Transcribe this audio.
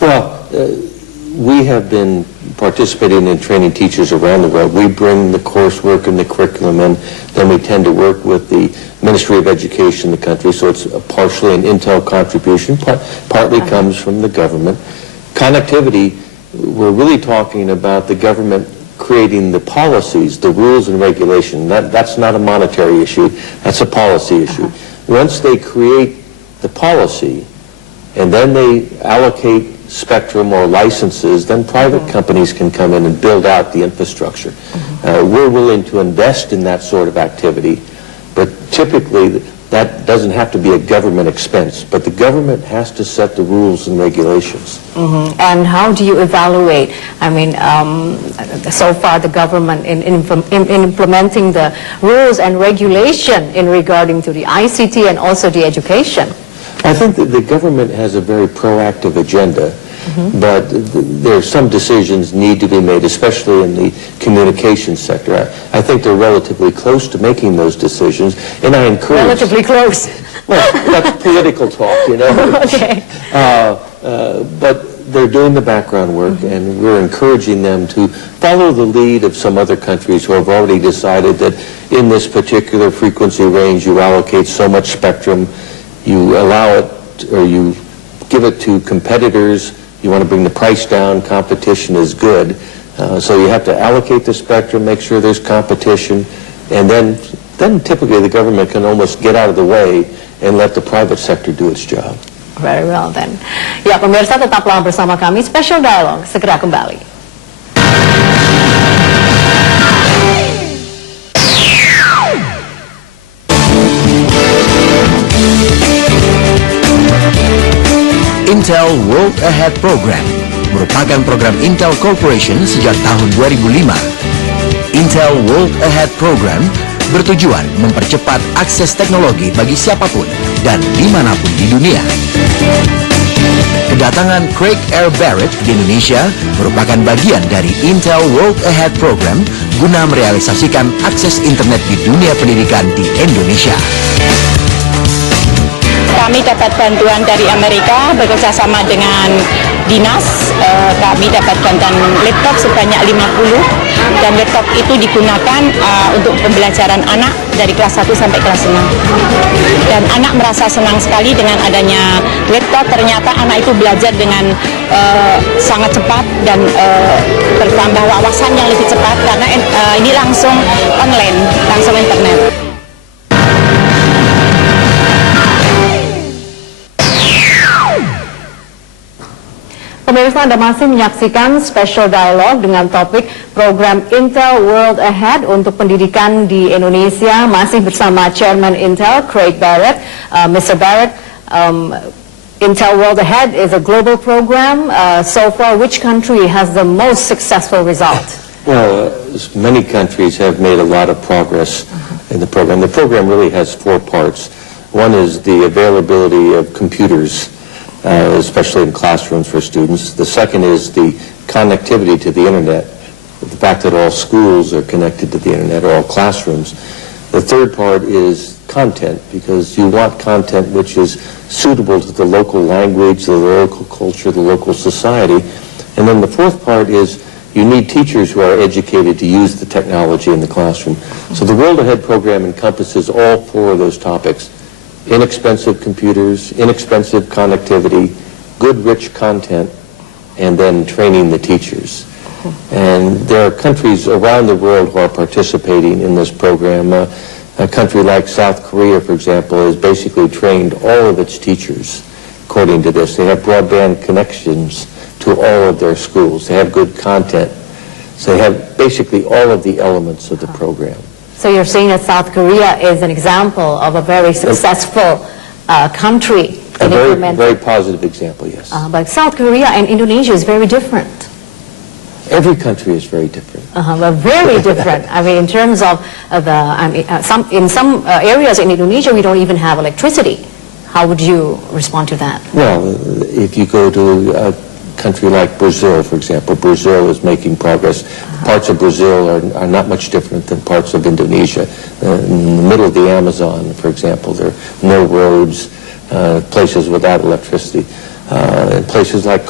Well, we have been participating in training teachers around the world. We bring the coursework and the curriculum in, then we tend to work with the Ministry of Education in the country, so it's partially an Intel contribution, partly comes from the government. Connectivity, we're really talking about the government creating the policies, the rules and regulation. That's not a monetary issue, that's a policy issue. Once they create the policy, and then they allocate spectrum or licenses, then private companies can come in and build out the infrastructure. We're willing to invest in that sort of activity, but typically that doesn't have to be a government expense, but the government has to set the rules and regulations. And how do you evaluate, I mean, so far the government in implementing the rules and regulation in regarding to the ICT and also the education? I think that the government has a very proactive agenda, but there are some decisions need to be made, especially in the communications sector. I think they're relatively close to making those decisions, and I encourage... Relatively close. Well, that's political talk, you know. Okay. But they're doing the background work, and we're encouraging them to follow the lead of some other countries who have already decided that in this particular frequency range you allocate so much spectrum, you allow it, or you give it to competitors, you want to bring the price down, competition is good. So you have to allocate the spectrum, make sure there's competition, and then typically the government can almost get out of the way and let the private sector do its job. Very well then. Ya, pemirsa tetaplah bersama kami, Special Dialogue segera kembali. Intel World Ahead Program merupakan program Intel Corporation sejak tahun 2005. Intel World Ahead Program bertujuan mempercepat akses teknologi bagi siapapun dan dimanapun di dunia. Kedatangan Craig R. Barrett di Indonesia merupakan bagian dari Intel World Ahead Program guna merealisasikan akses internet di dunia pendidikan di Indonesia. Kami dapat bantuan dari Amerika bekerjasama dengan dinas. Kami dapatkan laptop sebanyak 50 dan laptop itu digunakan untuk pembelajaran anak dari kelas 1 sampai kelas 6. Dan anak merasa senang sekali dengan adanya laptop. Ternyata anak itu belajar dengan sangat cepat dan bertambah wawasan yang lebih cepat karena ini langsung online, langsung internet. Pemirsa, Anda masih menyaksikan Special Dialogue dengan topik program Intel World Ahead untuk pendidikan di Indonesia. Masih bersama Chairman Intel, Craig Barrett. Mr. Barrett, Intel World Ahead is a global program. So far, which country has the most successful result? Well, many countries have made a lot of progress in the program. The program really has 4 parts. One is the availability of computers, especially in classrooms for students. The second is the connectivity to the internet, the fact that all schools are connected to the internet, or all classrooms. The third part is content, because you want content which is suitable to the local language, the local culture, the local society. And then the fourth part is you need teachers who are educated to use the technology in the classroom. So the World Ahead program encompasses all 4 of those topics: inexpensive computers, inexpensive connectivity, good rich content, and then training the teachers. And there are countries around the world who are participating in this program. A country like South Korea, for example, has basically trained all of its teachers according to this. They have broadband connections to all of their schools. They have good content. So they have basically all of the elements of the program. So you're saying that South Korea is an example of a very successful country in implementing. Very positive example, yes. But South Korea and Indonesia is very different. Every country is very different. But very different. I mean, in terms of in some areas in Indonesia, we don't even have electricity. How would you respond to that? Well, if you go to a country like Brazil, for example, Brazil is making progress. Parts of Brazil are not much different than parts of Indonesia. In the middle of the Amazon, for example, there are no roads, places without electricity. Places like